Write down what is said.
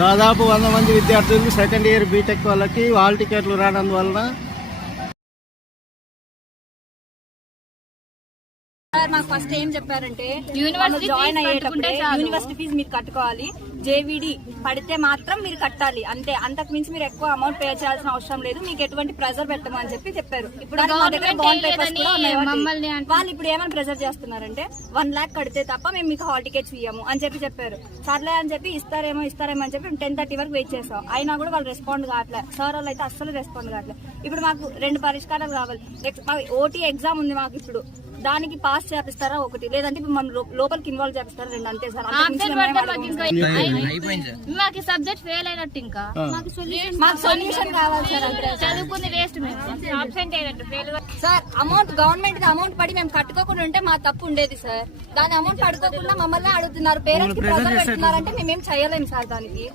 దాదాపు 100 మంది విద్యార్థులు సెకండ్ ఇయర్ బీటెక్ వాళ్ళకి హాల్ టికెట్లు రానందువలన మాకు ఫస్ట్ ఏం చెప్పారంటే జాయిన్ అయ్యేటప్పుడే యూనివర్సిటీ ఫీజు మీరు కట్టుకోవాలి, జేవిడి పడితే మాత్రం మీరు కట్టాలి అంతే, అంతకు మించి మీరు ఎక్కువ అమౌంట్ పే చేయాల్సిన అవసరం లేదు, మీకు ఎటువంటి ప్రెజర్ పెట్టమని చెప్పారు. ఇప్పుడు మా దగ్గర బాండ్ పేపర్స్ కూడా ఉన్నాయి. వాళ్ళు ఇప్పుడు ఏమైనా ప్రెజర్ చేస్తున్నారంటే 1 lakh కడితే తప్ప మేము మీకు హాల్ టికెట్స్ ఇయ్యము అని చెప్పారు. సర్లే అని చెప్పి ఇస్తారేమో అని చెప్పి 10:30 వరకు వెయిట్ చేస్తాం. అయినా కూడా వాళ్ళు రెస్పాండ్ కావట్లేదు. సార్ వాళ్ళు అయితే అస్సలు రెస్పాండ్ కావట్లేదు. ఇప్పుడు మాకు 2 పరిష్కారాలు కావాలి. ఓటీ ఎగ్జామ్ ఉంది మాకు, ఇప్పుడు దానికి పాస్ చేపిస్తారా ఒకటి, లేదంటే ఇప్పుడు మనం లోపలికి ఇన్వాల్వ్ చేపిస్తారా 2, అంతే సార్. మాకు సబ్జెక్ట్ ఫెయిల్ అయినట్టు ఇంకా మాకు సొల్యూషన్ కావాలి సార్. చదువుకుంది waste sir. Amount government amount పడి మేము కట్టుకోకుండా ఉంటే మా తప్పు ఉండేది సార్. దాని అమౌంట్ కట్టుకోకుండా మమ్మల్ని అడుగుతున్నారు, పేరెంట్స్ కి ప్రెజర్ పెడుతున్నారంటే మేమేం చేయలేము సార్ దానికి.